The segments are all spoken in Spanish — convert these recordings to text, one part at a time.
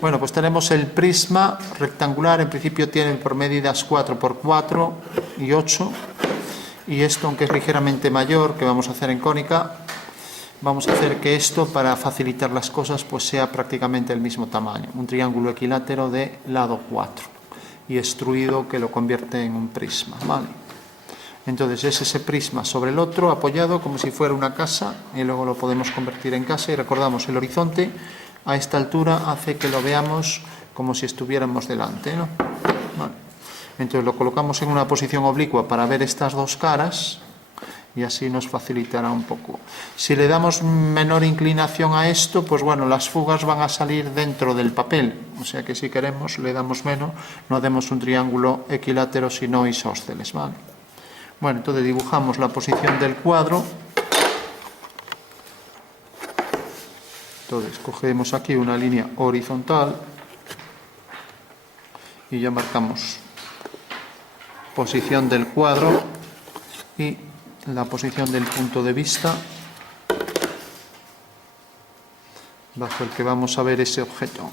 Bueno, pues tenemos el prisma rectangular, en principio tiene por medidas 4 por 4 y 8, y esto, aunque es ligeramente mayor, que vamos a hacer en cónica, vamos a hacer que esto, para facilitar las cosas, pues sea prácticamente el mismo tamaño, un triángulo equilátero de lado 4, y extruido, que lo convierte en un prisma, ¿vale? Entonces es ese prisma sobre el otro, apoyado como si fuera una casa, y luego lo podemos convertir en casa, y recordamos, el horizonte a esta altura hace que lo veamos como si estuviéramos delante, ¿no? Vale. Entonces lo colocamos en una posición oblicua para ver estas dos caras, y así nos facilitará un poco. Si le damos menor inclinación a esto, pues bueno, las fugas van a salir dentro del papel, o sea que si queremos le damos menos, no hacemos un triángulo equilátero sino isósceles, ¿vale? Bueno, entonces dibujamos la posición del cuadro. Entonces cogemos aquí una línea horizontal y ya marcamos posición del cuadro y la posición del punto de vista bajo el que vamos a ver ese objeto.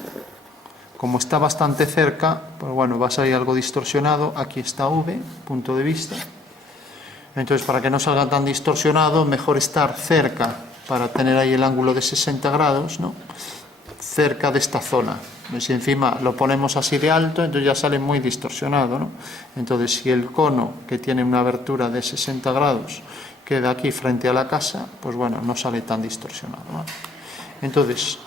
Como está bastante cerca, pues bueno, va a salir algo distorsionado. Aquí está V, punto de vista. Entonces, para que no salga tan distorsionado, mejor estar cerca para tener ahí el ángulo de 60 grados, ¿no? Cerca de esta zona. Si encima lo ponemos así de alto, entonces ya sale muy distorsionado, ¿no? Entonces, si el cono, que tiene una abertura de 60 grados, queda aquí frente a la casa, pues bueno, no sale tan distorsionado, ¿no? Entonces,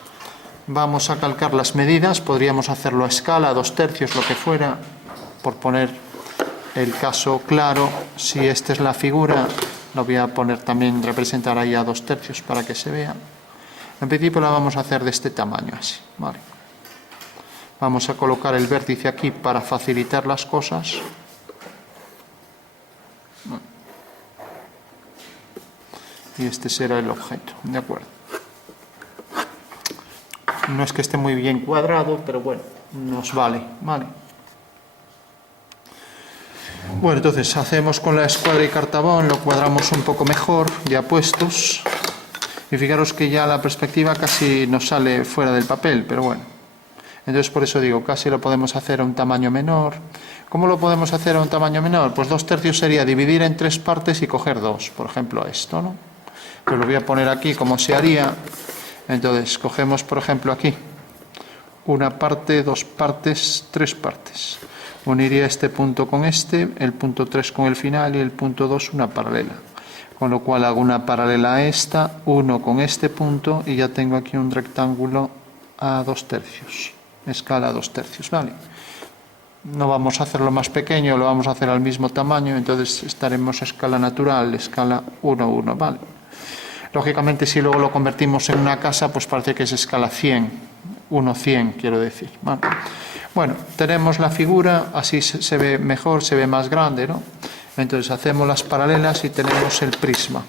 vamos a calcar las medidas. Podríamos hacerlo a escala, a 2/3, lo que fuera, por poner el caso claro. Si esta es la figura, lo voy a poner también, representar ahí a 2/3 para que se vea. En principio la vamos a hacer de este tamaño, así, ¿vale? Vamos a colocar el vértice aquí para facilitar las cosas. Y este será el objeto, ¿de acuerdo? No es que esté muy bien cuadrado, pero bueno, nos vale, ¿vale? Bueno, entonces hacemos con la escuadra y cartabón, lo cuadramos un poco mejor, ya puestos. Y fijaros que ya la perspectiva casi nos sale fuera del papel, pero bueno. Entonces por eso digo, casi lo podemos hacer a un tamaño menor. ¿Cómo lo podemos hacer a un tamaño menor? Pues 2/3 sería dividir en 3 partes y coger 2, por ejemplo esto, ¿no? Pues lo voy a poner aquí como se haría. Entonces cogemos, por ejemplo, aquí una parte, 2 partes, 3 partes. Uniría este punto con este, el punto 3 con el final y el punto 2 una paralela. Con lo cual hago una paralela a esta, uno con este punto, y ya tengo aquí un rectángulo a 2/3, escala a 2/3, ¿vale? No vamos a hacerlo más pequeño, lo vamos a hacer al mismo tamaño, entonces estaremos a escala natural, escala 1:1, ¿vale? Lógicamente, si luego lo convertimos en una casa, pues parece que es escala 100, 1:100 quiero decir, ¿vale? Bueno, tenemos la figura, así se ve mejor, se ve más grande, ¿no? Entonces hacemos las paralelas y tenemos el prisma.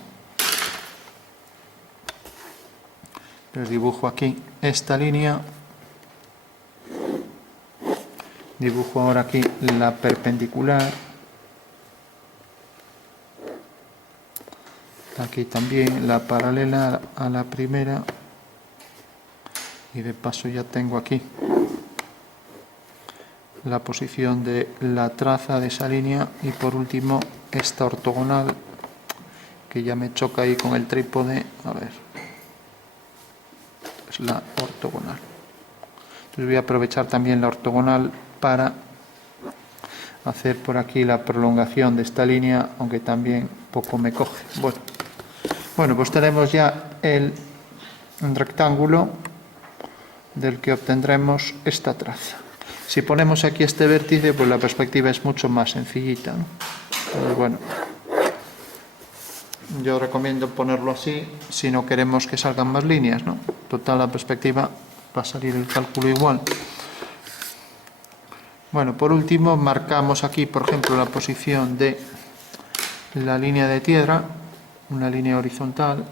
Les dibujo aquí esta línea. Dibujo ahora aquí la perpendicular. Aquí también la paralela a la primera. Y de paso ya tengo aquí la posición de la traza de esa línea, y por último esta ortogonal, que ya me choca ahí con el trípode, a ver, es la ortogonal. Entonces voy a aprovechar también la ortogonal para hacer por aquí la prolongación de esta línea, aunque también poco me coge. Bueno, pues tenemos ya el rectángulo del que obtendremos esta traza. Si ponemos aquí este vértice, pues la perspectiva es mucho más sencillita, ¿no? Entonces, bueno, yo recomiendo ponerlo así si no queremos que salgan más líneas, ¿no? Total, la perspectiva va a salir el cálculo igual. Bueno, por último marcamos aquí, por ejemplo, la posición de la línea de tierra, una línea horizontal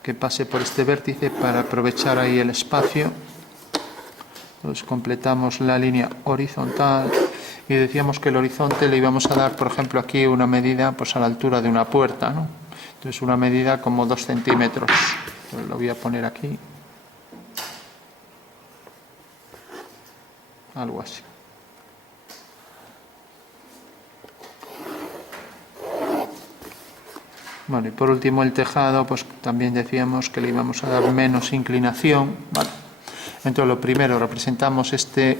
que pase por este vértice para aprovechar ahí el espacio. Entonces completamos la línea horizontal y decíamos que el horizonte le íbamos a dar, por ejemplo, aquí una medida pues a la altura de una puerta, ¿no? Entonces una medida como 2 centímetros. Entonces lo voy a poner aquí. algo así. Bueno, y por último el tejado, pues también decíamos que le íbamos a dar menos inclinación, ¿vale? Entonces lo primero, representamos este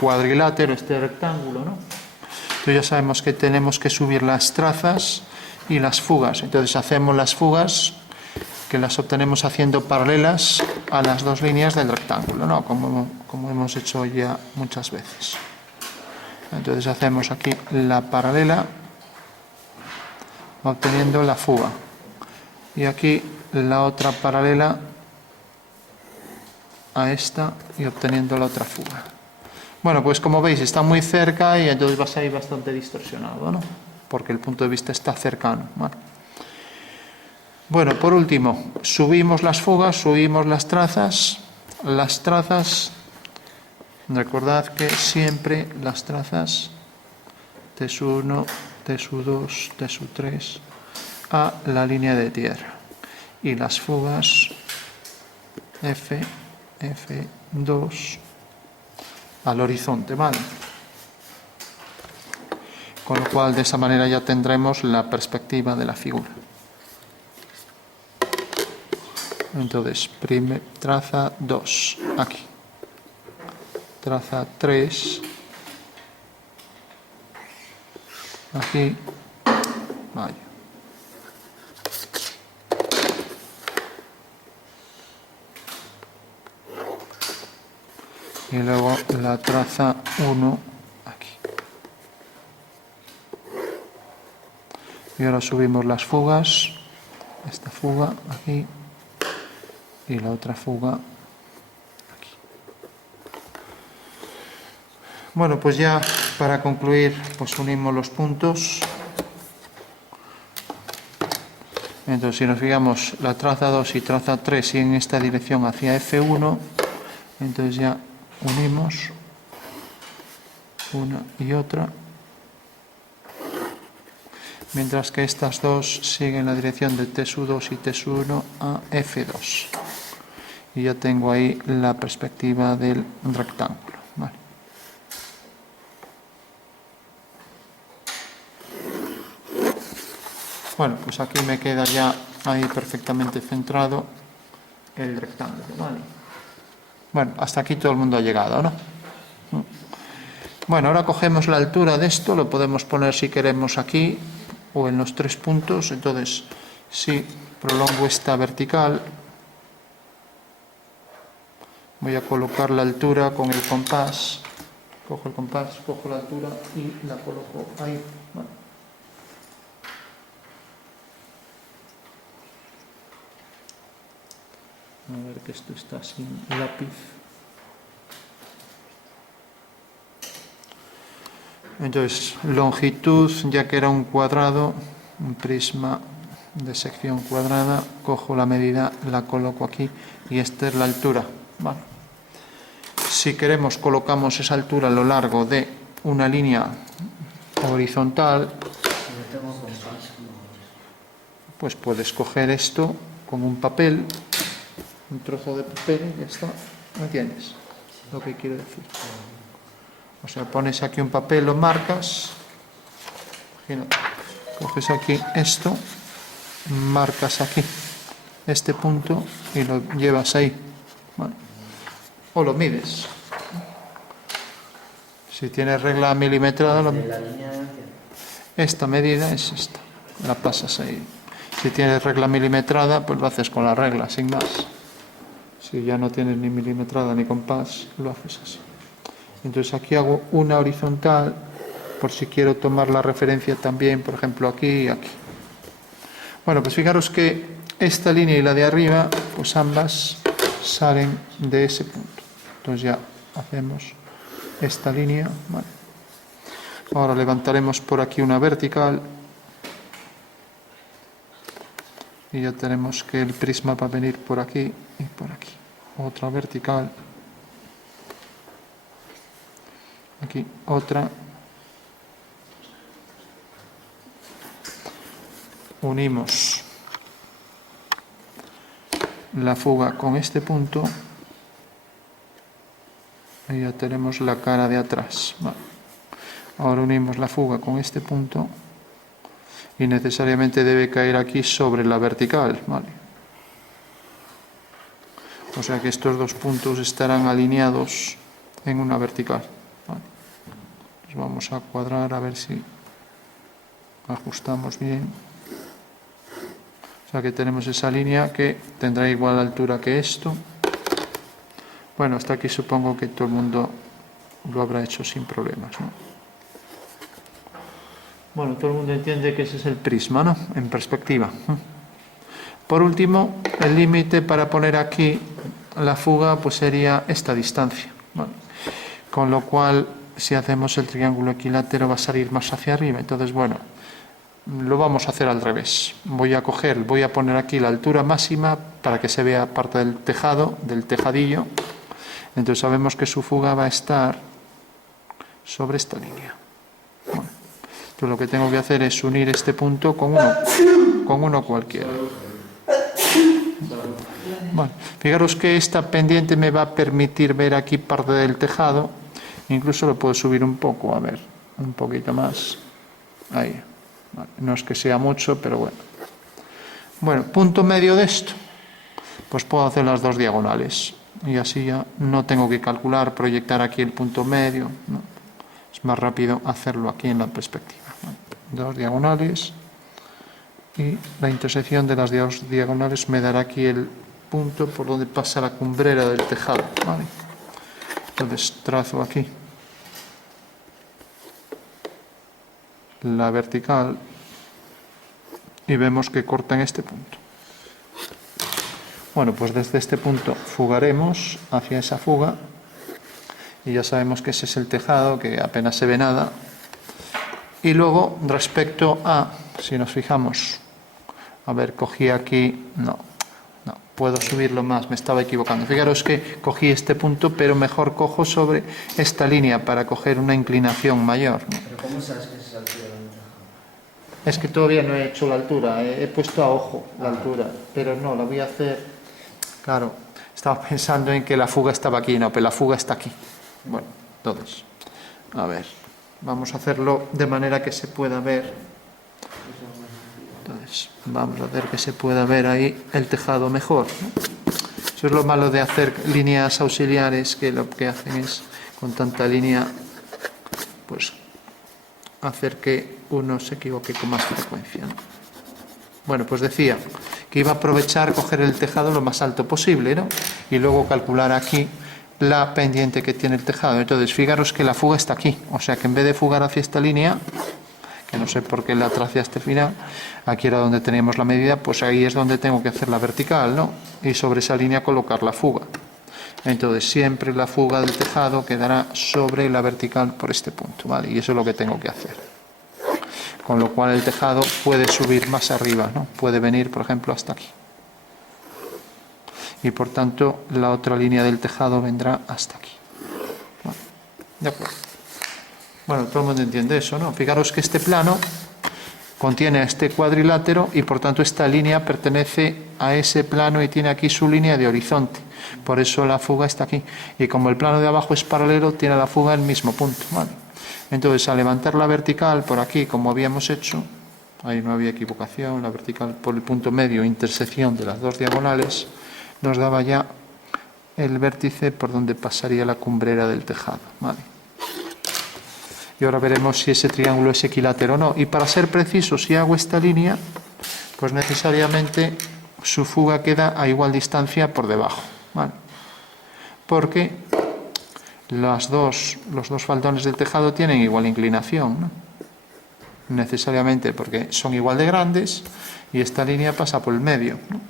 cuadrilátero, este rectángulo, ¿no? Entonces ya sabemos que tenemos que subir las trazas y las fugas. Entonces hacemos las fugas, que las obtenemos haciendo paralelas a las dos líneas del rectángulo, ¿no? Como hemos hecho ya muchas veces. Entonces hacemos aquí la paralela, obteniendo la fuga. Y aquí la otra paralela a esta y obteniendo la otra fuga. Bueno, pues como veis está muy cerca y entonces va a salir bastante distorsionado, ¿no? Porque el punto de vista está cercano, ¿vale? Bueno, por último, subimos las fugas, subimos las trazas. Las trazas, recordad que siempre las trazas T1, T2, T3 a la línea de tierra. Y las fugas F, F2 al horizonte, ¿vale? Con lo cual de esa manera ya tendremos la perspectiva de la figura. Entonces, traza 2, aquí. Traza 3, aquí, vaya. Y luego la traza 1 aquí. Y ahora subimos las fugas, esta fuga aquí y la otra fuga aquí. Bueno, pues ya para concluir, pues unimos los puntos. Entonces, si nos fijamos, la traza 2 y traza 3 siguen en esta dirección hacia F1, entonces ya unimos una y otra, mientras que estas dos siguen la dirección de T2 y T1 a F2. Y ya tengo ahí la perspectiva del rectángulo, ¿vale? Bueno, pues aquí me queda ya ahí perfectamente centrado el rectángulo, ¿vale? Bueno, hasta aquí todo el mundo ha llegado, ¿no? Bueno, ahora cogemos la altura de esto, lo podemos poner si queremos aquí o en los 3 puntos. Entonces, si prolongo esta vertical, voy a colocar la altura con el compás. Cojo el compás, cojo la altura y la coloco ahí, ¿vale? A ver que esto está sin lápiz. Entonces, longitud, ya que era un cuadrado, un prisma de sección cuadrada, cojo la medida, la coloco aquí y esta es la altura, ¿vale? Si queremos, colocamos esa altura a lo largo de una línea horizontal, pues puedes coger esto con un papel, un trozo de papel y ya está. ¿Me entiendes lo que quiero decir? O sea, pones aquí un papel, lo marcas, imagínate, coges aquí esto, marcas aquí este punto y lo llevas ahí, ¿vale? O lo mides. Si tienes regla milimetrada, esta medida es esta, la pasas ahí. Si tienes regla milimetrada, pues lo haces con la regla, sin más. Si ya no tienes ni milimetrada ni compás, lo haces así. Entonces aquí hago una horizontal, por si quiero tomar la referencia también, por ejemplo, aquí y aquí. Bueno, pues fijaros que esta línea y la de arriba, pues ambas salen de ese punto. Entonces ya hacemos esta línea, ¿vale? Ahora levantaremos por aquí una vertical y ya tenemos que el prisma va a venir por aquí y por aquí. Otra vertical, aquí otra, unimos la fuga con este punto Y ya tenemos la cara de atrás. Vale. Ahora unimos la fuga con este punto y necesariamente debe caer aquí sobre la vertical. Vale. O sea que estos dos puntos estarán alineados en una vertical. Vale. Pues vamos a cuadrar a ver si ajustamos bien. O sea que tenemos esa línea que tendrá igual altura que esto. Bueno, hasta aquí supongo que todo el mundo lo habrá hecho sin problemas, ¿no? Bueno, todo el mundo entiende que ese es el prisma, ¿no? En perspectiva. Por último, el límite para poner aquí la fuga pues sería esta distancia, ¿vale? Con lo cual, si hacemos el triángulo equilátero va a salir más hacia arriba. Entonces, bueno, lo vamos a hacer al revés. Voy a poner aquí la altura máxima para que se vea parte del tejado, del tejadillo. Entonces sabemos que su fuga va a estar sobre esta línea. Bueno, entonces lo que tengo que hacer es unir este punto con uno cualquiera. Bueno, fijaros que esta pendiente me va a permitir ver aquí parte del tejado. Incluso lo puedo subir un poco, a ver, un poquito más. Ahí. Vale, no es que sea mucho, pero bueno. Bueno, punto medio de esto. Pues puedo hacer las dos diagonales. Y así ya no tengo que calcular, proyectar aquí el punto medio, ¿no? Es más rápido hacerlo aquí en la perspectiva. Bueno, dos diagonales y la intersección de las dos diagonales me dará aquí el punto por donde pasa la cumbrera del tejado, ¿vale? Entonces trazo aquí la vertical y vemos que corta en este punto. Bueno, pues desde este punto fugaremos hacia esa fuga y ya sabemos que ese es el tejado, que apenas se ve nada. Y luego, respecto a, si nos fijamos, a ver, cogí aquí, no, puedo subirlo más, me estaba equivocando. Fijaros que cogí este punto, pero mejor cojo sobre esta línea para coger una inclinación mayor, ¿no? ¿Pero cómo sabes que esa es la altura del tejado? Es que todavía no he hecho la altura, he puesto a ojo la altura, pero no, la voy a hacer. Claro, estaba pensando en que la fuga estaba aquí, no, pero la fuga está aquí. Bueno, entonces, a ver, vamos a hacerlo de manera que se pueda ver. Entonces, vamos a hacer que se pueda ver ahí el tejado mejor, ¿no? Eso es lo malo de hacer líneas auxiliares, que lo que hacen es, con tanta línea, pues, hacer que uno se equivoque con más frecuencia, ¿no? Bueno, pues decía que iba a aprovechar, coger el tejado lo más alto posible, ¿no? Y luego calcular aquí la pendiente que tiene el tejado. Entonces, fijaros que la fuga está aquí. O sea que en vez de fugar hacia esta línea, que no sé por qué la tracé hasta el final, aquí era donde teníamos la medida, pues ahí es donde tengo que hacer la vertical, ¿no? Y sobre esa línea colocar la fuga. Entonces, siempre la fuga del tejado quedará sobre la vertical por este punto, ¿vale? Y eso es lo que tengo que hacer. Con lo cual el tejado puede subir más arriba, ¿no? Puede venir, por ejemplo, hasta aquí. Y por tanto, la otra línea del tejado vendrá hasta aquí. Bueno, de acuerdo. Bueno, todo el mundo entiende eso, ¿no? Fijaros que este plano contiene este cuadrilátero y por tanto esta línea pertenece a ese plano y tiene aquí su línea de horizonte. Por eso la fuga está aquí. Y como el plano de abajo es paralelo, tiene la fuga en el mismo punto, ¿vale? Entonces, al levantar la vertical por aquí, como habíamos hecho, ahí no había equivocación, la vertical por el punto medio, intersección de las dos diagonales, nos daba ya el vértice por donde pasaría la cumbrera del tejado, ¿vale? Y ahora veremos si ese triángulo es equilátero o no. Y para ser preciso, si hago esta línea, pues necesariamente su fuga queda a igual distancia por debajo, ¿vale? Porque los dos faldones del tejado tienen igual inclinación, ¿no? Necesariamente porque son igual de grandes y esta línea pasa por el medio, ¿no?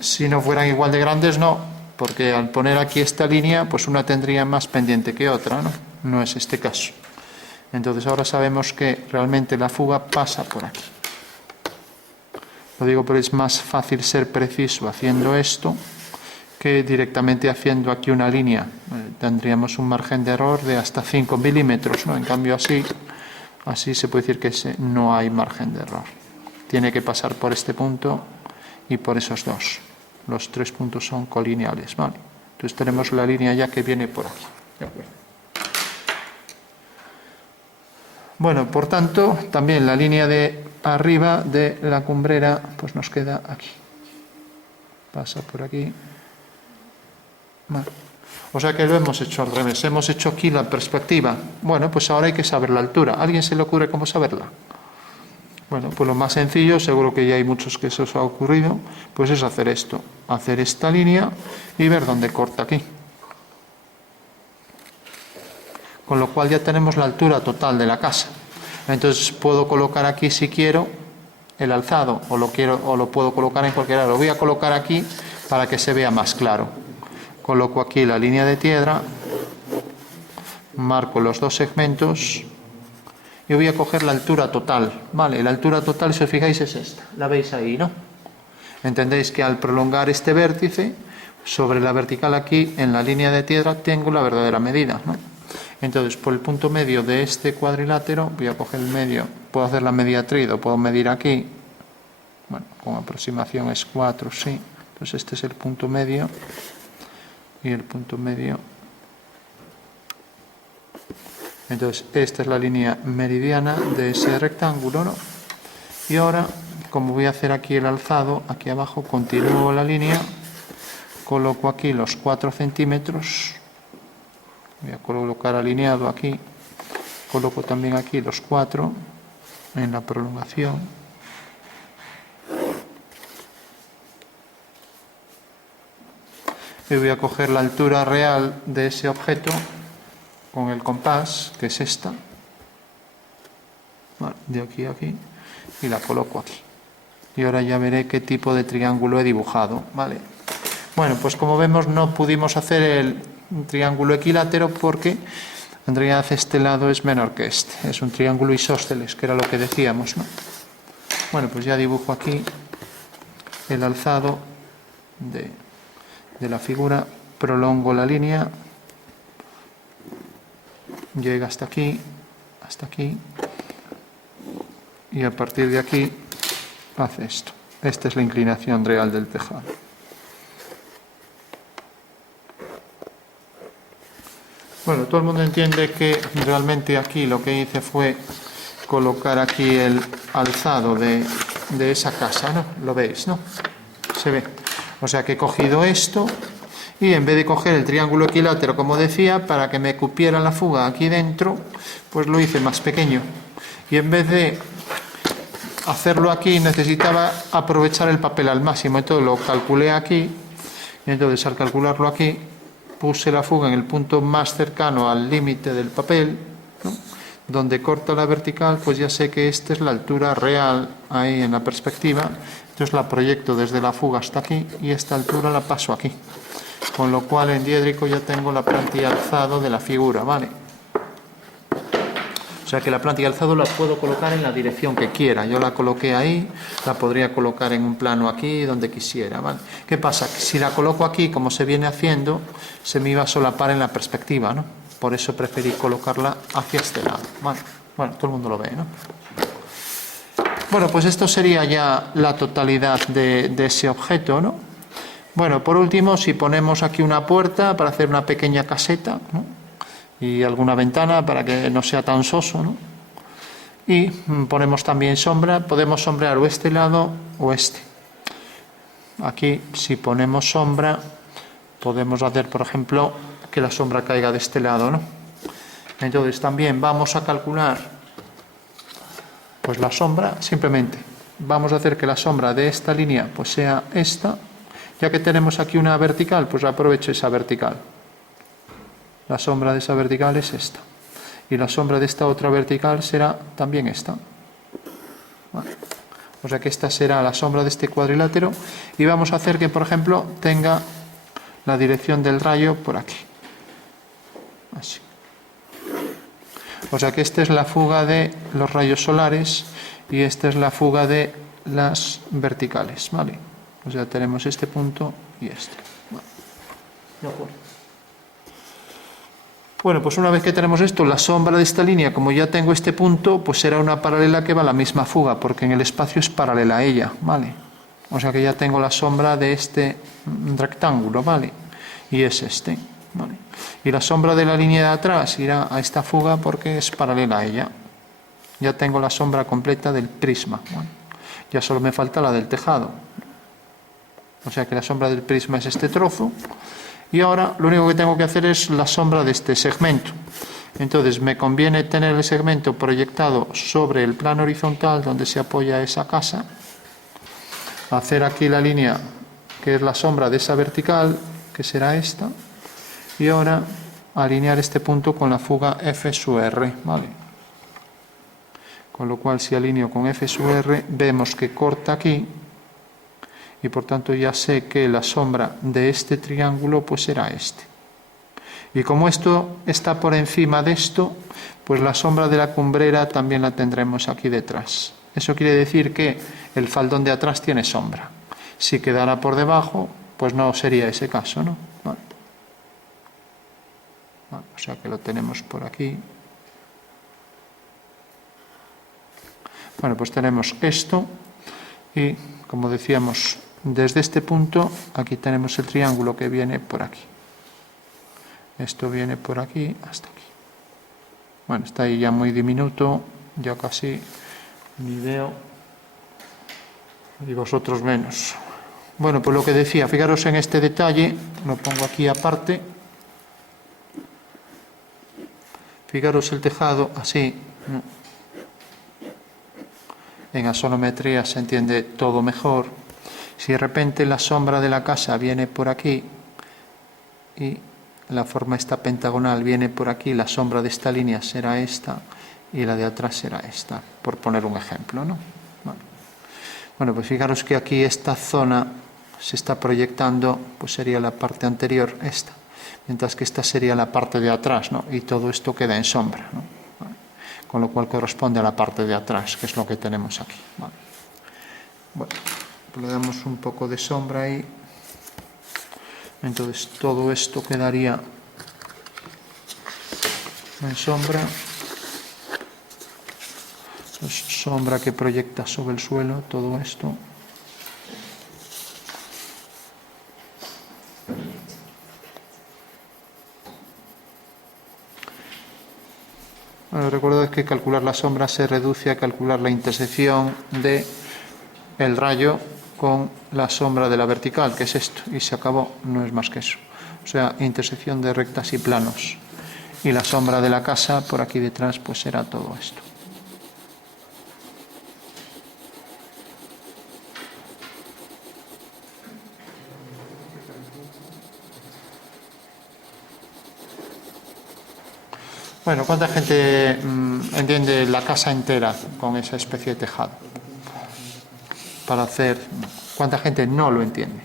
Si no fueran igual de grandes, no, porque al poner aquí esta línea, pues una tendría más pendiente que otra, ¿no? No es este caso. Entonces ahora sabemos que realmente la fuga pasa por aquí. Lo digo porque es más fácil ser preciso haciendo esto que directamente haciendo aquí una línea. Tendríamos un margen de error de hasta 5 milímetros, ¿no? En cambio así se puede decir que no hay margen de error. Tiene que pasar por este punto y por esos dos. Los tres puntos son colineales, ¿vale? Entonces tenemos la línea ya que viene por aquí. ¿De acuerdo? Bueno, por tanto, también la línea de arriba de la cumbrera pues nos queda aquí. Pasa por aquí. Vale. O sea que lo hemos hecho al revés. Hemos hecho aquí la perspectiva. Bueno, pues ahora hay que saber la altura. ¿A alguien se le ocurre cómo saberla? Bueno, pues lo más sencillo, seguro que ya hay muchos que se os ha ocurrido, pues es hacer esto. Hacer esta línea y ver dónde corta aquí. Con lo cual ya tenemos la altura total de la casa. Entonces puedo colocar aquí si quiero el alzado o lo puedo colocar en cualquier lado. Lo voy a colocar aquí para que se vea más claro. Coloco aquí la línea de piedra, marco los dos segmentos y voy a coger la altura total. Vale, la altura total, si os fijáis, es esta. La veis ahí, ¿no? Entendéis que al prolongar este vértice sobre la vertical aquí en la línea de piedra tengo la verdadera medida, ¿no? Entonces, por el punto medio de este cuadrilátero, voy a coger el medio, puedo hacer la mediatriz o puedo medir aquí. Bueno, con aproximación es 4, sí. Entonces este es el punto medio y el punto medio. Entonces esta es la línea meridiana de ese rectángulo, ¿no? Y ahora, como voy a hacer aquí el alzado, aquí abajo continúo la línea, coloco aquí los 4 centímetros, voy a colocar alineado aquí, coloco también aquí los 4 en la prolongación. Y voy a coger la altura real de ese objeto con el compás, que es esta, vale, de aquí a aquí, y la coloco aquí. Y ahora ya veré qué tipo de triángulo he dibujado, ¿vale? Bueno, pues como vemos no pudimos hacer el triángulo equilátero porque en realidad este lado es menor que este. Es un triángulo isósceles, que era lo que decíamos, ¿no? Bueno, pues ya dibujo aquí el alzado de la figura, prolongo la línea, llega hasta aquí, y a partir de aquí hace esto. Esta es la inclinación real del tejado. Bueno, todo el mundo entiende que realmente aquí lo que hice fue colocar aquí el alzado de esa casa, ¿no? Lo veis, ¿no? Se ve. O sea que he cogido esto y en vez de coger el triángulo equilátero, como decía, para que me cupiera la fuga aquí dentro, pues lo hice más pequeño. Y en vez de hacerlo aquí, necesitaba aprovechar el papel al máximo. Entonces lo calculé aquí, y entonces al calcularlo aquí, puse la fuga en el punto más cercano al límite del papel, ¿no? Donde corta la vertical, pues ya sé que esta es la altura real ahí en la perspectiva. Entonces la proyecto desde la fuga hasta aquí y esta altura la paso aquí. Con lo cual en diédrico ya tengo la planta y alzado de la figura, ¿vale? O sea que la planta y alzado la puedo colocar en la dirección que quiera. Yo la coloqué ahí, la podría colocar en un plano aquí, donde quisiera, ¿vale? ¿Qué pasa? Que si la coloco aquí, como se viene haciendo, se me iba a solapar en la perspectiva, ¿no? Por eso preferí colocarla hacia este lado, ¿vale? Bueno, todo el mundo lo ve, ¿no? Bueno, pues esto sería ya la totalidad de ese objeto, ¿no? Bueno, por último, si ponemos aquí una puerta para hacer una pequeña caseta, ¿no? Y alguna ventana para que no sea tan soso, ¿no? Y ponemos también sombra, podemos sombrear o este lado o este. Aquí, si ponemos sombra, podemos hacer, por ejemplo, que la sombra caiga de este lado, ¿no? Entonces también vamos a calcular pues la sombra, simplemente vamos a hacer que la sombra de esta línea pues sea esta. Ya que tenemos aquí una vertical, pues aprovecho esa vertical. La sombra de esa vertical es esta. Y la sombra de esta otra vertical será también esta. Vale. O sea que esta será la sombra de este cuadrilátero. Y vamos a hacer que, por ejemplo, tenga la dirección del rayo por aquí. Así. O sea que esta es la fuga de los rayos solares y esta es la fuga de las verticales, ¿vale? O sea, tenemos este punto y este. De acuerdo. Bueno, pues una vez que tenemos esto, la sombra de esta línea, como ya tengo este punto, pues será una paralela que va a la misma fuga, porque en el espacio es paralela a ella, ¿vale? O sea que ya tengo la sombra de este rectángulo, ¿vale? y es este. ¿Vale? Y la sombra de la línea de atrás irá a esta fuga porque es paralela a ella. Ya tengo la sombra completa del prisma. Bueno, ya solo me falta la del tejado. O sea que la sombra del prisma es este trozo. Y ahora lo único que tengo que hacer es la sombra de este segmento. Entonces me conviene tener el segmento proyectado sobre el plano horizontal donde se apoya esa casa. Hacer aquí la línea que es la sombra de esa vertical, que será esta. Y ahora alinear este punto con la fuga F sub R. ¿Vale? Con lo cual si alineo con F sub R vemos que corta aquí. Y por tanto ya sé que la sombra de este triángulo pues será este. Y como esto está por encima de esto, pues la sombra de la cumbrera también la tendremos aquí detrás. Eso quiere decir que el faldón de atrás tiene sombra. Si quedara por debajo, pues no sería ese caso, ¿no? Vale. Vale, o sea que lo tenemos por aquí. Bueno, pues tenemos esto y, como decíamos, desde este punto, aquí tenemos el triángulo que viene por aquí. Esto viene por aquí hasta aquí. Bueno, está ahí ya muy diminuto, ya casi ni veo, y vosotros menos. Bueno, pues lo que decía, fijaros en este detalle, lo pongo aquí aparte. Fijaros el tejado así. En asonometría se entiende todo mejor. Si de repente la sombra de la casa viene por aquí y la forma esta pentagonal viene por aquí, la sombra de esta línea será esta y la de atrás será esta, por poner un ejemplo, ¿no? Bueno, pues fijaros que aquí esta zona se está proyectando, pues sería la parte anterior, esta, mientras que esta sería la parte de atrás, ¿no? Y todo esto queda en sombra, ¿no? Con lo cual corresponde a la parte de atrás, que es lo que tenemos aquí. ¿Vale? Bueno, le damos un poco de sombra ahí. Entonces todo esto quedaría en sombra. Pues sombra que proyecta sobre el suelo, todo esto. Bueno, recordad que calcular la sombra se reduce a calcular la intersección de el rayo con la sombra de la vertical, que es esto, y se acabó, no es más que eso. O sea, intersección de rectas y planos. Y la sombra de la casa, por aquí detrás, pues será todo esto. Bueno, ¿cuánta gente entiende la casa entera con esa especie de tejado? Para hacer... ¿Cuánta gente no lo entiende?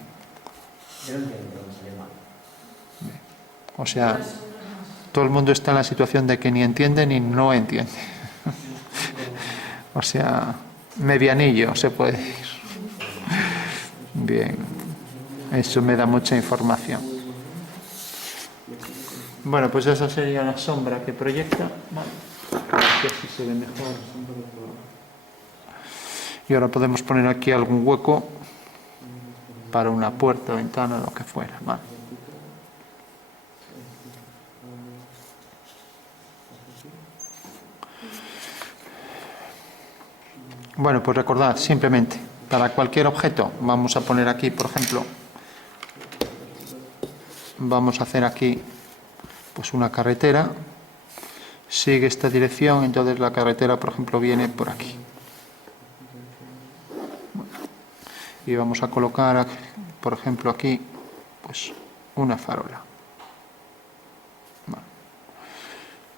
Yo no entiendo, pero me sale mal. O sea, todo el mundo está en la situación de que ni entiende ni no entiende. O sea, medianillo se puede decir. Bien, eso me da mucha información. Bueno, pues esa sería la sombra que proyecta. Vale. Que así se ve mejor. Y ahora podemos poner aquí algún hueco para una puerta, ventana, lo que fuera. Vale. Bueno, pues recordad, simplemente, para cualquier objeto, vamos a poner aquí, por ejemplo, vamos a hacer aquí pues una carretera, sigue esta dirección, entonces la carretera, por ejemplo, viene por aquí. Y vamos a colocar, por ejemplo, aquí, pues una farola. Bueno.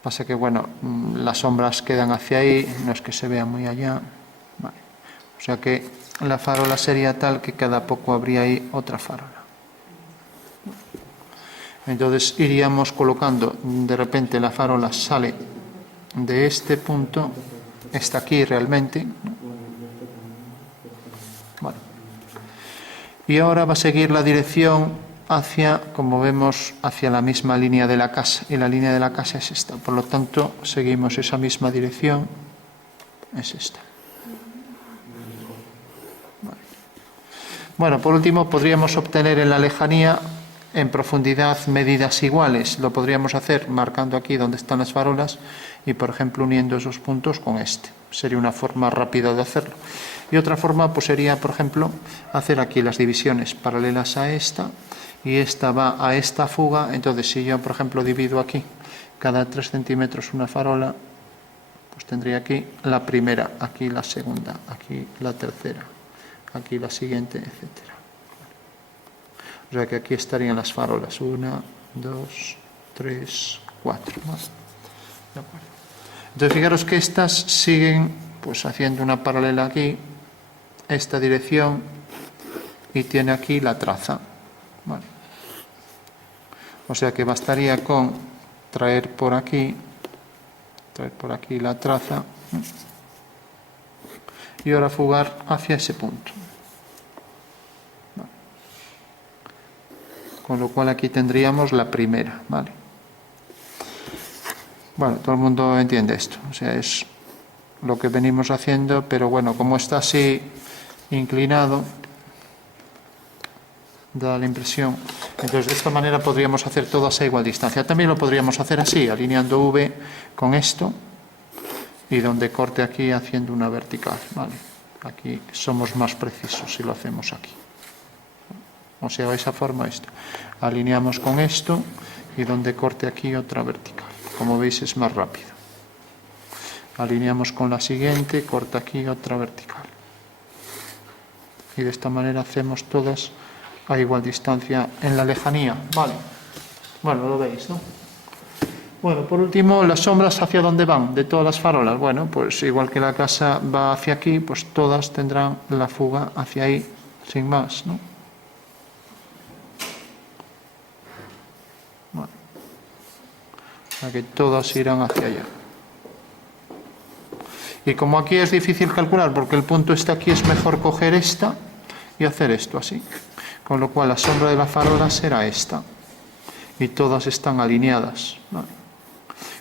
Pasa que, bueno, las sombras quedan hacia ahí, no es que se vea muy allá. Vale. O sea que la farola sería tal que cada poco habría ahí otra farola. Entonces iríamos colocando, de repente la farola sale de este punto, está aquí realmente. Bueno. Y ahora va a seguir la dirección hacia, como vemos, hacia la misma línea de la casa. Y la línea de la casa es esta. Por lo tanto, seguimos esa misma dirección. Es esta. Bueno, por último, podríamos obtener en la lejanía en profundidad medidas iguales. Lo podríamos hacer marcando aquí donde están las farolas y, por ejemplo, uniendo esos puntos con este. Sería una forma rápida de hacerlo. Y otra forma pues sería, por ejemplo, hacer aquí las divisiones paralelas a esta, y esta va a esta fuga. Entonces, si yo, por ejemplo, divido aquí cada 3 centímetros una farola, pues tendría aquí la primera, aquí la segunda, aquí la tercera, aquí la siguiente, etcétera. O sea que aquí estarían las farolas, 1, 2, 3, 4. ¿De acuerdo? Entonces, fijaros que estas siguen pues haciendo una paralela aquí, esta dirección, y tiene aquí la traza. Vale. O sea que bastaría con traer por aquí la traza y ahora fugar hacia ese punto. Vale. Con lo cual aquí tendríamos la primera, ¿vale? Bueno, todo el mundo entiende esto, o sea, es lo que venimos haciendo, pero bueno, como está así inclinado, da la impresión. Entonces, de esta manera podríamos hacer todas a igual distancia. También lo podríamos hacer así, alineando V con esto, y donde corte aquí haciendo una vertical, ¿vale? Aquí somos más precisos si lo hacemos aquí. O sea, de esa forma esto. Alineamos con esto, y donde corte aquí otra vertical. Como veis es más rápido. Alineamos con la siguiente, corta aquí otra vertical. Y de esta manera hacemos todas a igual distancia en la lejanía. Vale. Bueno, lo veis, ¿no? Bueno, por último, las sombras, ¿hacia dónde van? De todas las farolas. Bueno, pues igual que la casa va hacia aquí, pues todas tendrán la fuga hacia ahí, sin más, ¿no? Bueno. O sea que todas irán hacia allá. Y como aquí es difícil calcular, porque el punto está aquí, es mejor coger esta y hacer esto así. Con lo cual la sombra de la farola será esta. Y todas están alineadas, ¿vale?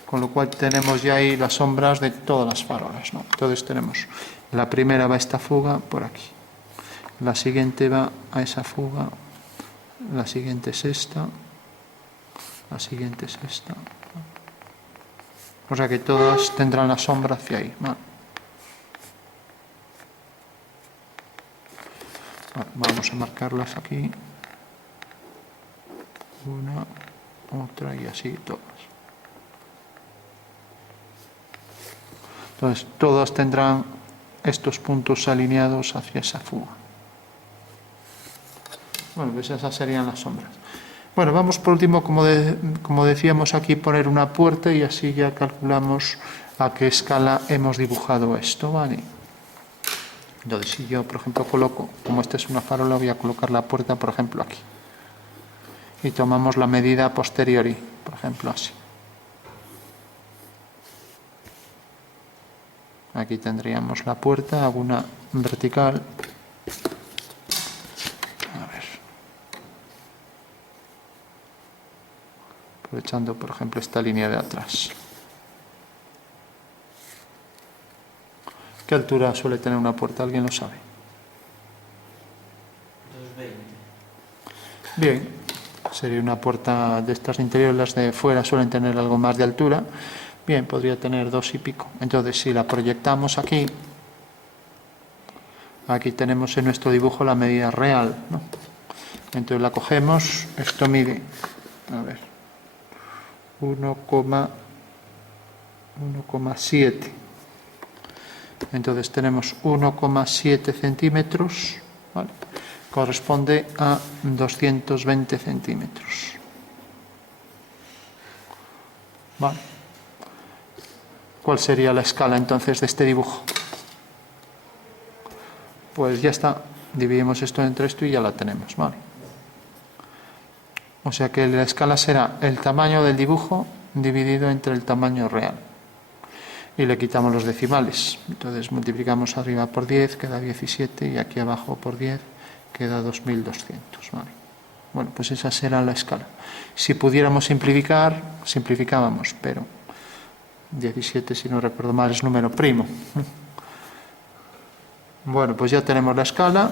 Con lo cual tenemos ya ahí las sombras de todas las farolas, ¿no? Entonces tenemos, la primera va a esta fuga por aquí. La siguiente va a esa fuga. La siguiente es esta. La siguiente es esta. O sea que todas tendrán la sombra hacia ahí, ¿vale? Vamos a marcarlas aquí. Una, otra y así todas. Entonces, todas tendrán estos puntos alineados hacia esa fuga. Bueno, pues esas serían las sombras. Bueno, vamos por último, como decíamos aquí, poner una puerta y así ya calculamos a qué escala hemos dibujado esto, ¿vale? Entonces, si yo, por ejemplo, coloco, como esta es una farola, voy a colocar la puerta, por ejemplo, aquí. Y tomamos la medida posteriori, por ejemplo, así. Aquí tendríamos la puerta, hago una vertical. A ver. Aprovechando, por ejemplo, esta línea de atrás. ¿Qué altura suele tener una puerta? ¿Alguien lo sabe? 2,20. Bien, sería una puerta de estas de interior, las de fuera suelen tener algo más de altura. Bien, podría tener 2 y pico. Entonces, si la proyectamos aquí, aquí tenemos en nuestro dibujo la medida real, ¿no? Entonces la cogemos, esto mide, a ver, 1,7. Entonces tenemos 1,7 centímetros, ¿vale? Corresponde a 220 centímetros. ¿Vale? ¿Cuál sería la escala entonces de este dibujo? Pues ya está, dividimos esto entre esto y ya la tenemos, ¿vale? O sea que la escala será el tamaño del dibujo dividido entre el tamaño real. Y le quitamos los decimales. Entonces multiplicamos arriba por 10, queda 17, y aquí abajo por 10 queda 2200, ¿vale? Bueno, pues esa será la escala. Si pudiéramos simplificar, simplificábamos, pero 17, si no recuerdo mal, es número primo. Bueno, pues ya tenemos la escala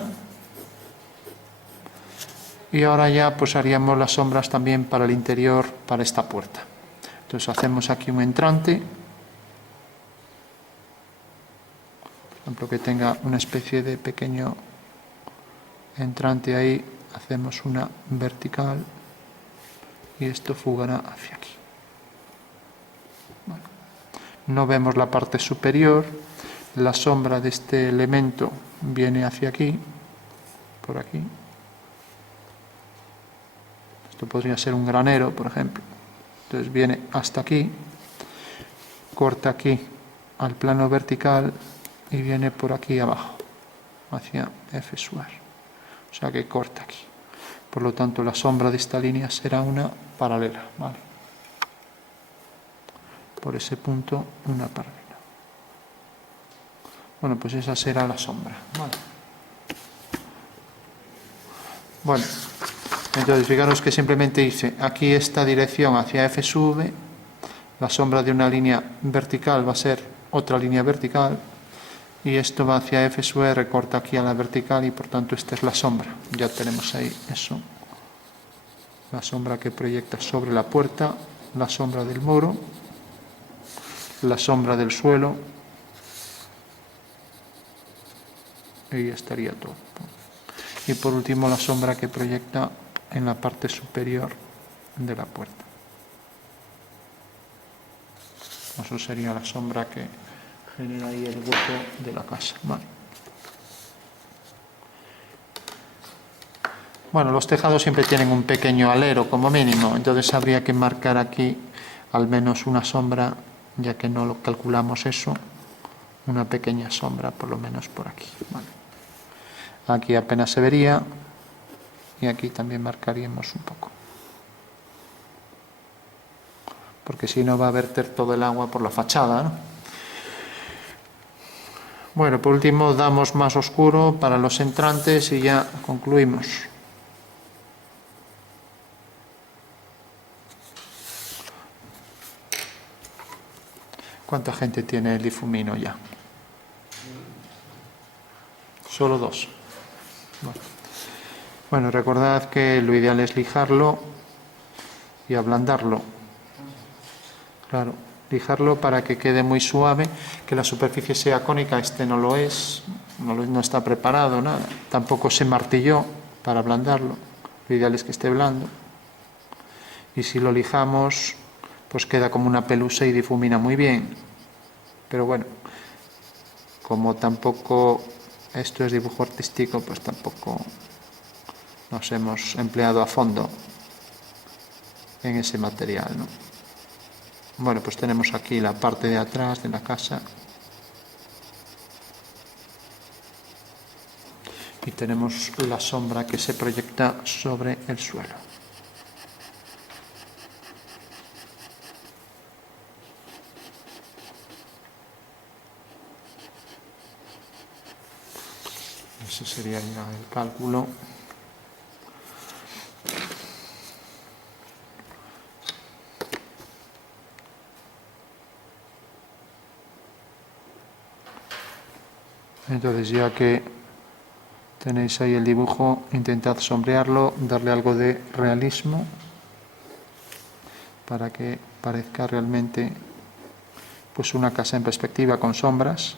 Y ahora ya pues haríamos las sombras también para el interior, para esta puerta. Entonces hacemos aquí un entrante, por ejemplo que tenga una especie de pequeño entrante ahí, hacemos una vertical y esto fugará hacia aquí. Bueno, no vemos la parte superior, la sombra de este elemento viene hacia aquí, por aquí. Esto podría ser un granero, por ejemplo. Entonces viene hasta aquí, corta aquí al plano vertical y viene por aquí abajo, hacia F sub R. O sea que corta aquí. Por lo tanto, la sombra de esta línea será una paralela, ¿vale? Por ese punto, una paralela. Bueno, pues esa será la sombra, ¿vale? Bueno, entonces fijaros que simplemente hice aquí esta dirección hacia F sub V, la sombra de una línea vertical va a ser otra línea vertical, y esto va hacia F sub R, corta aquí a la vertical, y por tanto esta es la sombra. Ya tenemos ahí eso, la sombra que proyecta sobre la puerta, la sombra del muro, la sombra del suelo, y ya estaría todo. Y por último la sombra que proyecta en la parte superior de la puerta. Eso sería la sombra que genera ahí el hueco de la casa. Vale. Bueno, los tejados siempre tienen un pequeño alero como mínimo, entonces habría que marcar aquí al menos una sombra, ya que no lo calculamos eso, una pequeña sombra por lo menos por aquí. Vale. Aquí apenas se vería y aquí también marcaríamos un poco, porque si no va a verter todo el agua por la fachada, ¿no? Bueno, por último damos más oscuro para los entrantes y ya concluimos. ¿Cuánta gente tiene el difumino ya? Solo 2. Bueno, recordad que lo ideal es lijarlo y ablandarlo. Claro, lijarlo para que quede muy suave, que la superficie sea cónica. Este no lo es, no está preparado, nada. Tampoco se martilló para ablandarlo. Lo ideal es que esté blando. Y si lo lijamos, pues queda como una pelusa y difumina muy bien. Pero bueno, como tampoco esto es dibujo artístico, pues tampoco nos hemos empleado a fondo en ese material, ¿no? Bueno, pues tenemos aquí la parte de atrás de la casa y tenemos la sombra que se proyecta sobre el suelo. Ese sería ya el cálculo. Entonces, ya que tenéis ahí el dibujo, intentad sombrearlo, darle algo de realismo para que parezca realmente pues una casa en perspectiva con sombras.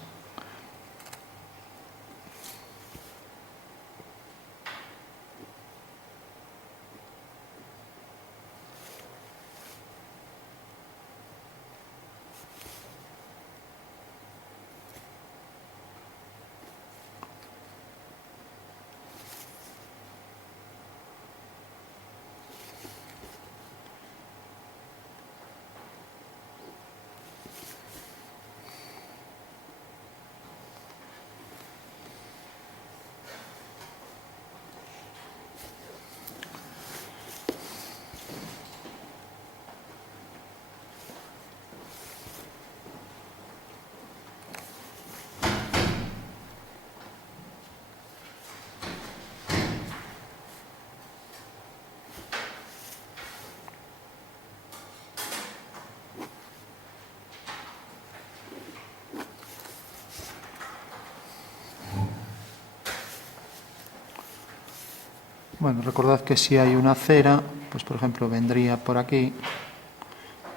Bueno, recordad que si hay una acera, pues por ejemplo vendría por aquí,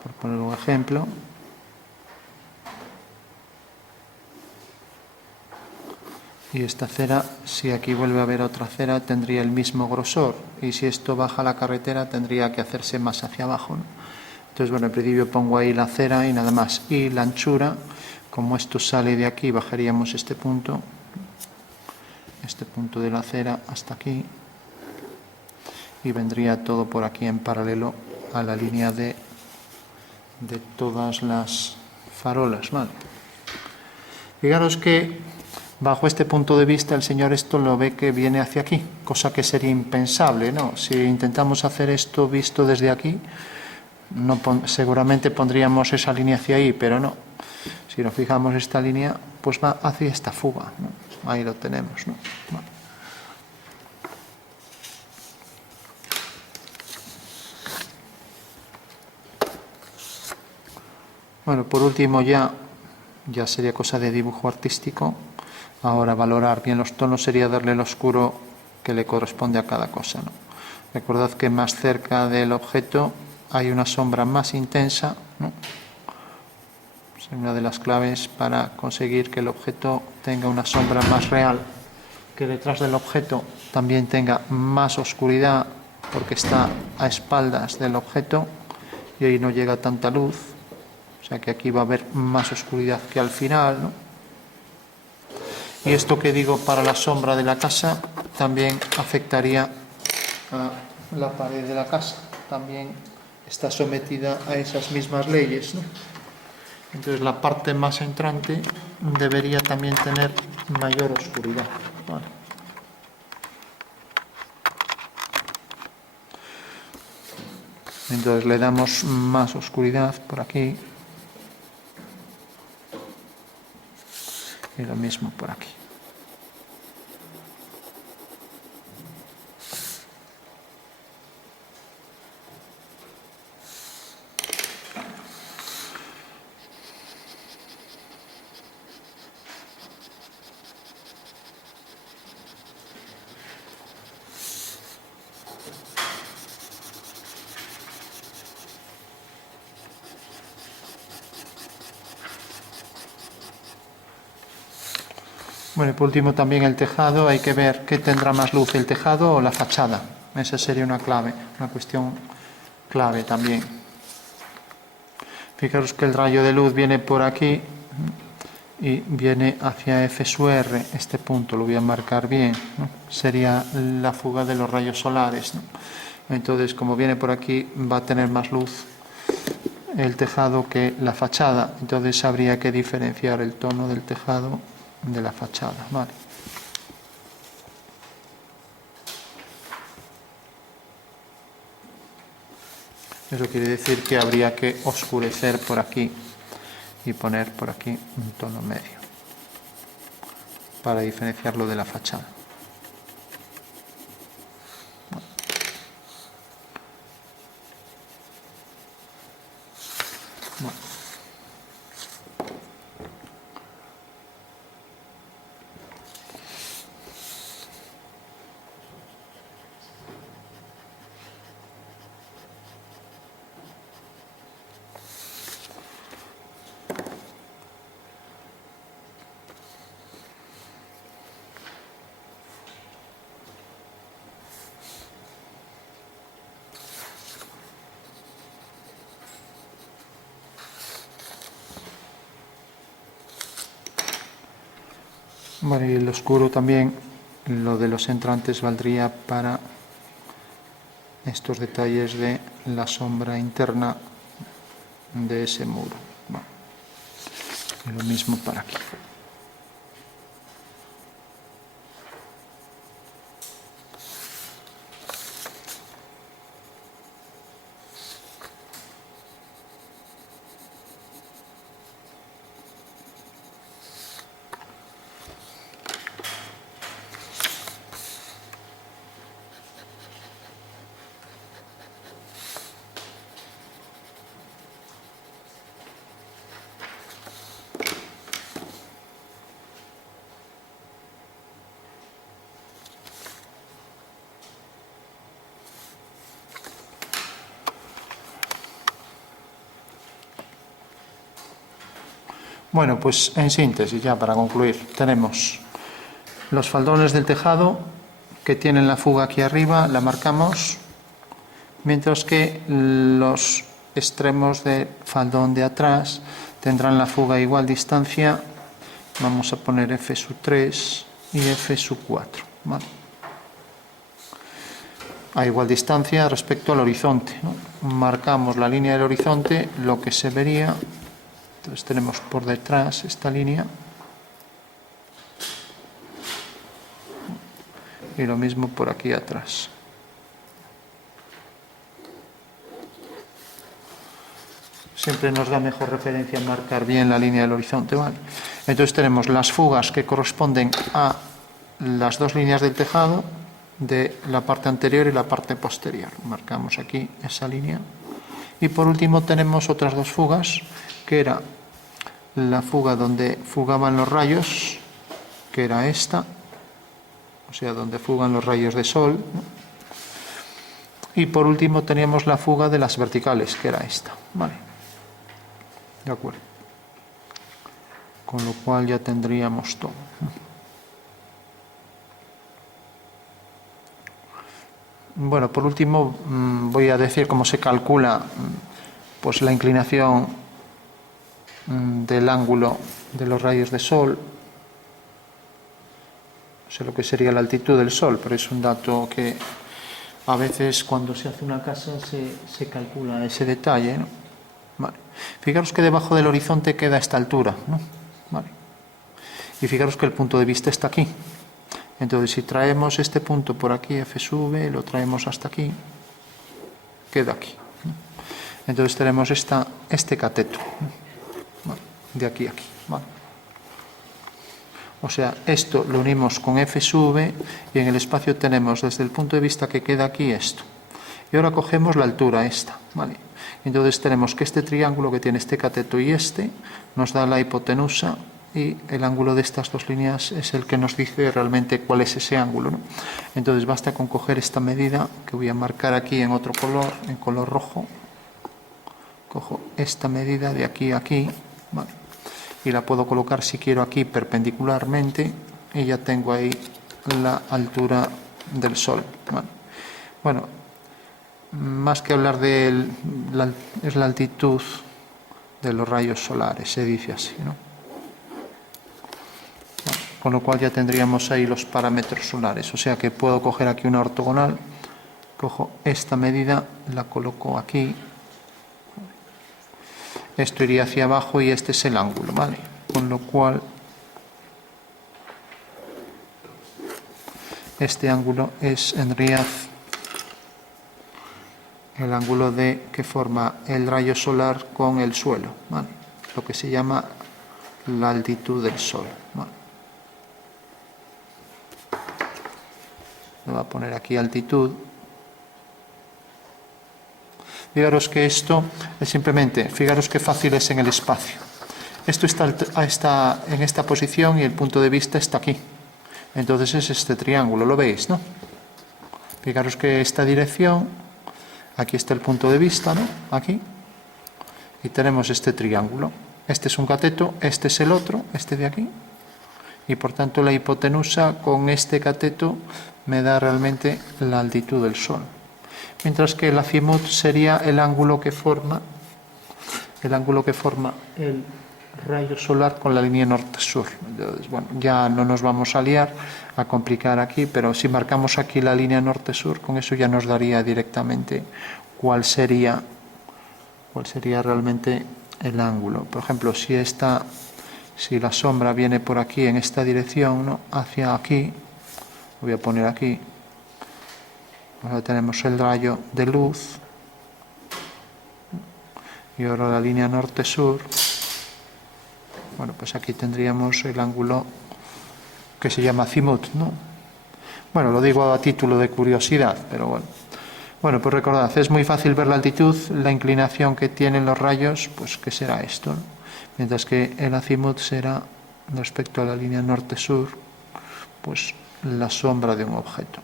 por poner un ejemplo, y esta acera, si aquí vuelve a haber otra acera, tendría el mismo grosor, y si esto baja la carretera tendría que hacerse más hacia abajo, ¿no? Entonces, bueno, en principio pongo ahí la acera y nada más, y la anchura, como esto sale de aquí, bajaríamos este punto de la acera hasta aquí, y vendría todo por aquí en paralelo a la línea de todas las farolas, ¿vale? Fijaros que bajo este punto de vista el Señor esto lo ve que viene hacia aquí, cosa que sería impensable, ¿no? Si intentamos hacer esto visto desde aquí, seguramente pondríamos esa línea hacia ahí, pero no. Si nos fijamos esta línea, pues va hacia esta fuga, ¿no? Ahí lo tenemos, ¿no? Vale. Bueno, por último ya sería cosa de dibujo artístico. Ahora valorar bien los tonos sería darle el oscuro que le corresponde a cada cosa, ¿no? Recordad que más cerca del objeto hay una sombra más intensa, ¿no? Es una de las claves para conseguir que el objeto tenga una sombra más real, que detrás del objeto también tenga más oscuridad porque está a espaldas del objeto y ahí no llega tanta luz. O sea que aquí va a haber más oscuridad que al final, ¿no? Y esto que digo para la sombra de la casa también afectaría a la pared de la casa. También está sometida a esas mismas leyes, ¿no? Entonces la parte más entrante debería también tener mayor oscuridad. Vale. Entonces le damos más oscuridad por aquí. Y lo mismo por aquí. Bueno, y por último también el tejado, hay que ver qué tendrá más luz, el tejado o la fachada. Esa sería una clave, una cuestión clave también. Fijaros que el rayo de luz viene por aquí y viene hacia F sub R, este punto lo voy a marcar bien, ¿no? Sería la fuga de los rayos solares, ¿no? Entonces, como viene por aquí, va a tener más luz el tejado que la fachada, entonces habría que diferenciar el tono del tejado de la fachada, ¿vale? Eso quiere decir que habría que oscurecer por aquí y poner por aquí un tono medio para diferenciarlo de la fachada. Bueno. Bueno, y el oscuro también, lo de los entrantes valdría para estos detalles de la sombra interna de ese muro. Bueno, y lo mismo para aquí. Bueno, pues en síntesis, ya para concluir, tenemos los faldones del tejado que tienen la fuga aquí arriba, la marcamos, mientras que los extremos del faldón de atrás tendrán la fuga a igual distancia. Vamos a poner F sub 3 y F sub 4, ¿vale? A igual distancia respecto al horizonte, ¿no? Marcamos la línea del horizonte, lo que se vería. Entonces tenemos por detrás esta línea y lo mismo por aquí atrás. Siempre nos da mejor referencia marcar bien la línea del horizonte, ¿vale? Entonces tenemos las fugas que corresponden a las dos líneas del tejado de la parte anterior y la parte posterior. Marcamos aquí esa línea. Y por último tenemos otras dos fugas, que era la fuga donde fugaban los rayos, que era esta, o sea, donde fugan los rayos de sol, ¿no? Y por último teníamos la fuga de las verticales, que era esta, ¿vale? De acuerdo. Con lo cual ya tendríamos todo. Bueno, por último voy a decir cómo se calcula pues la inclinación del ángulo de los rayos de sol. No sé lo que sería la altitud del sol, pero es un dato que a veces cuando se hace una casa se calcula ese detalle, ¿no? Vale. Fijaros que debajo del horizonte queda esta altura, ¿no? Vale. Y fijaros que el punto de vista está aquí. Entonces, si traemos este punto por aquí, F sube, lo traemos hasta aquí, queda aquí. Entonces tenemos este cateto, ¿vale? De aquí a aquí, ¿vale? O sea, esto lo unimos con F sube y en el espacio tenemos desde el punto de vista que queda aquí esto. Y ahora cogemos la altura esta, ¿vale? Entonces tenemos que este triángulo que tiene este cateto y este nos da la hipotenusa y el ángulo de estas dos líneas es el que nos dice realmente cuál es ese ángulo, ¿no? Entonces basta con coger esta medida que voy a marcar aquí en otro color, en color rojo. Cojo esta medida de aquí a aquí, ¿vale? Y la puedo colocar si quiero aquí perpendicularmente y ya tengo ahí la altura del sol, ¿vale? Bueno, más que hablar de es la altitud de los rayos solares, se dice así, ¿no? Con lo cual ya tendríamos ahí los parámetros solares, o sea que puedo coger aquí una ortogonal, cojo esta medida, la coloco aquí, esto iría hacia abajo y este es el ángulo, ¿vale? Con lo cual este ángulo es en realidad el ángulo que forma el rayo solar con el suelo, ¿vale? Lo que se llama la altitud del sol, ¿vale? Le voy a poner aquí altitud. Fijaros que esto es simplemente, fijaros qué fácil es en el espacio. Esto está en esta posición y el punto de vista está aquí. Entonces es este triángulo, ¿lo veis, no? Fijaros que esta dirección, aquí está el punto de vista, ¿no? Aquí. Y tenemos este triángulo. Este es un cateto, este es el otro, este de aquí. Y por tanto la hipotenusa con este cateto me da realmente la altitud del sol. Mientras que el azimut sería el ángulo que forma el rayo solar con la línea norte-sur. Entonces, bueno, ya no nos vamos a liar a complicar aquí, pero si marcamos aquí la línea norte-sur, con eso ya nos daría directamente cuál sería realmente el ángulo. Por ejemplo, si la sombra viene por aquí en esta dirección, ¿no? Hacia aquí, voy a poner aquí, ahora tenemos el rayo de luz y ahora la línea norte-sur. Bueno, pues aquí tendríamos el ángulo que se llama azimut, ¿no? Bueno, lo digo a título de curiosidad, pero bueno. Bueno, pues recordad, es muy fácil ver la altitud, la inclinación que tienen los rayos, pues que será esto, ¿no? Mientras que el azimut será, respecto a la línea norte-sur, pues la sombra de un objeto.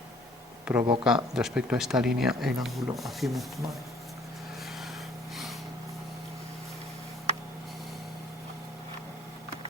Provoca, respecto a esta línea, el ángulo azimut, ¿vale?